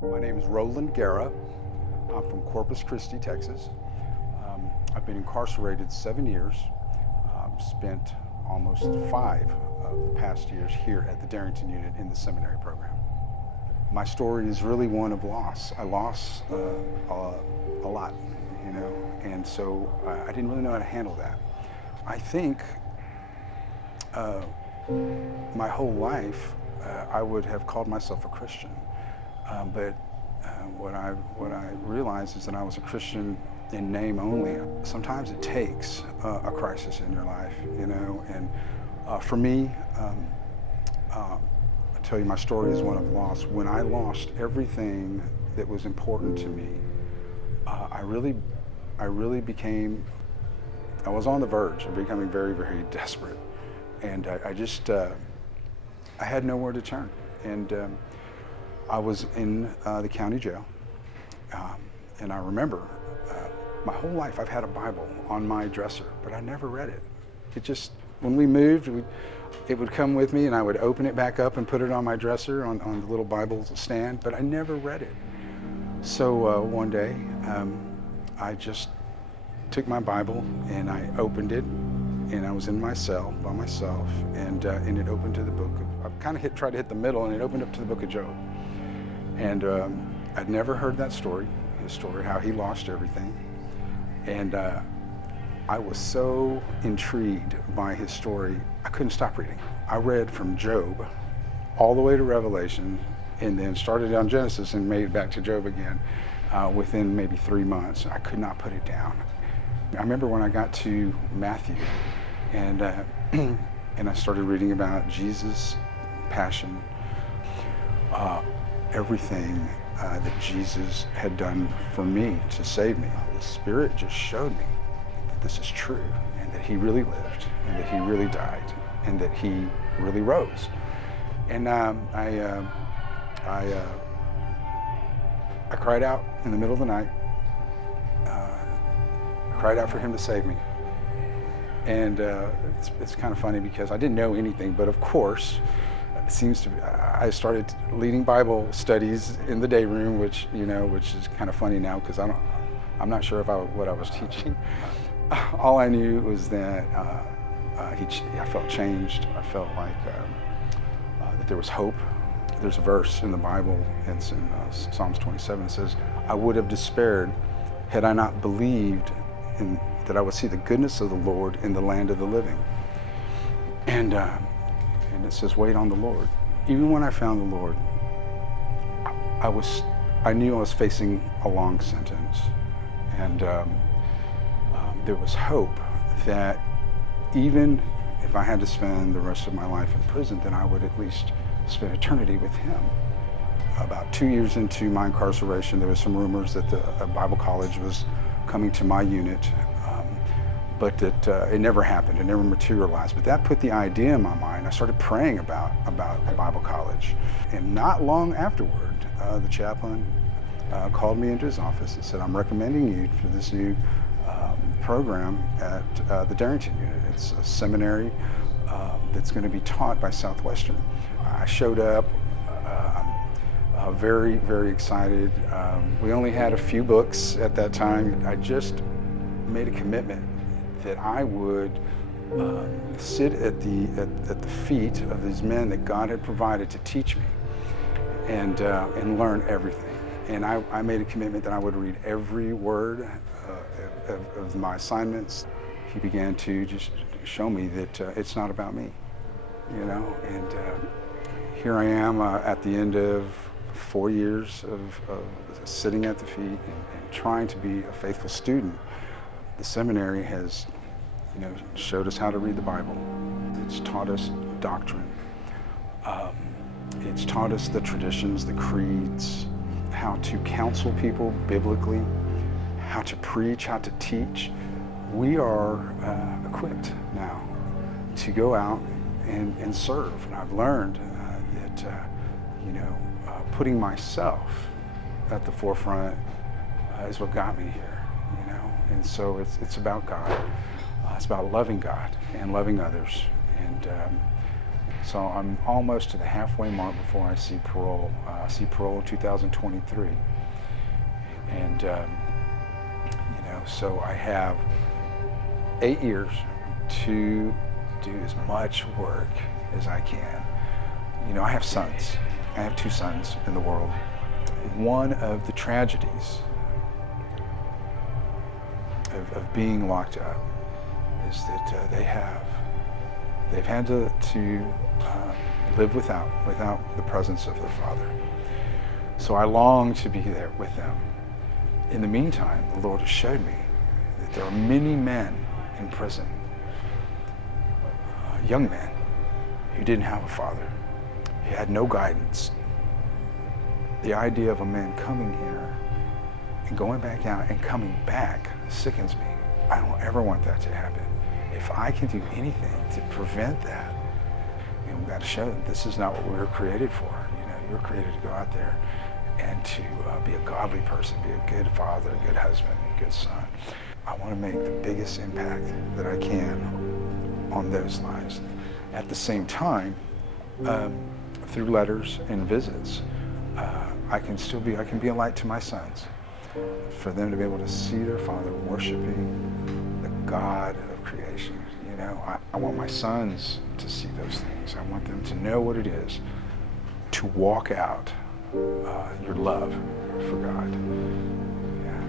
My name is Roland Guerra. I'm from Corpus Christi, Texas. I've been incarcerated 7 years. Spent almost 5 of the past years here at the Darrington unit in the seminary program. My story is really one of loss. I lost a lot, and so I didn't really know how to handle that. I think my whole life I would have called myself a Christian, but what I realized is that I was a Christian in name only. Sometimes it takes a crisis in your life, and for me, I tell you, my story is one of loss. When I lost everything that was important to me, I was on the verge of becoming very, very desperate. And I had nowhere to turn. And I was in the county jail. And I remember my whole life I've had a Bible on my dresser, but I never read it. When we moved, it would come with me, and I would open it back up and put it on my dresser on the little Bible stand, but I never read it. So one day, I just took my Bible and I opened it, and I was in my cell by myself, and it opened to the book of, tried to hit the middle, and it opened up to the book of Job. And I'd never heard that story, his story, how he lost everything. And I was so intrigued by his story, I couldn't stop reading. I read from Job all the way to Revelation, and then started on Genesis and made it back to Job again within maybe 3 months. I could not put it down. I remember when I got to Matthew, and I started reading about Jesus' passion, everything that Jesus had done for me to save me. The Spirit just showed me that this is true, and that he really lived, and that he really died, and that he really rose. And I cried out in the middle of the night. Cried out for him to save me. And it's kind of funny because I didn't know anything, but of course, it seems to be, I started leading Bible studies in the day room, which is kind of funny now because I'm not sure what I was teaching. All I knew was that I felt changed. I felt like that there was hope. There's a verse in the Bible, it's in Psalms 27, it says, "I would have despaired had I not believed that I would see the goodness of the Lord in the land of the living." And it says, wait on the Lord. Even when I found the Lord, I knew I was facing a long sentence. And there was hope that even if I had to spend the rest of my life in prison, then I would at least spend eternity with him. About 2 years into my incarceration, there was some rumors that a Bible college was coming to my unit, but that it never happened. It never materialized. But that put the idea in my mind. I started praying about a Bible college. And not long afterward, the chaplain called me into his office and said, "I'm recommending you for this new program at the Darrington unit. It's a seminary that's going to be taught by Southwestern." I showed up very, very excited. We only had a few books at that time. I just made a commitment that I would sit at the feet of these men that God had provided to teach me, and learn everything. And I made a commitment that I would read every word of my assignments. He began to just show me that it's not about me, and here I am at the end of 4 years of sitting at the feet and trying to be a faithful student. The seminary has, showed us how to read the Bible. It's taught us doctrine. It's taught us the traditions, the creeds, how to counsel people biblically, how to preach, how to teach. We are equipped now to go out and serve. And I've learned that, putting myself at the forefront is what got me here, And so it's about God. It's about loving God and loving others. And So I'm almost to the halfway mark before I see parole. I see parole in 2023. And, so I have 8 years to do as much work as I can. I have sons. I have 2 sons in the world. One of the tragedies of being locked up is that they've had to live without the presence of their father. So I long to be there with them. In the meantime, the Lord has showed me that there are many men in prison, young men, who didn't have a father, who had no guidance. The idea of a man coming here and going back out and coming back sickens me. I don't ever want that to happen. If I can do anything to prevent that, we've got to show them this is not what we were created for. You're created to go out there and to be a godly person, be a good father, a good husband, a good son. I want to make the biggest impact that I can on those lives. At the same time, through letters and visits, I can be a light to my sons, for them to be able to see their father worshiping the God of creation. I want my sons to see those things. I want them to know what it is to walk out your love for God. Yeah.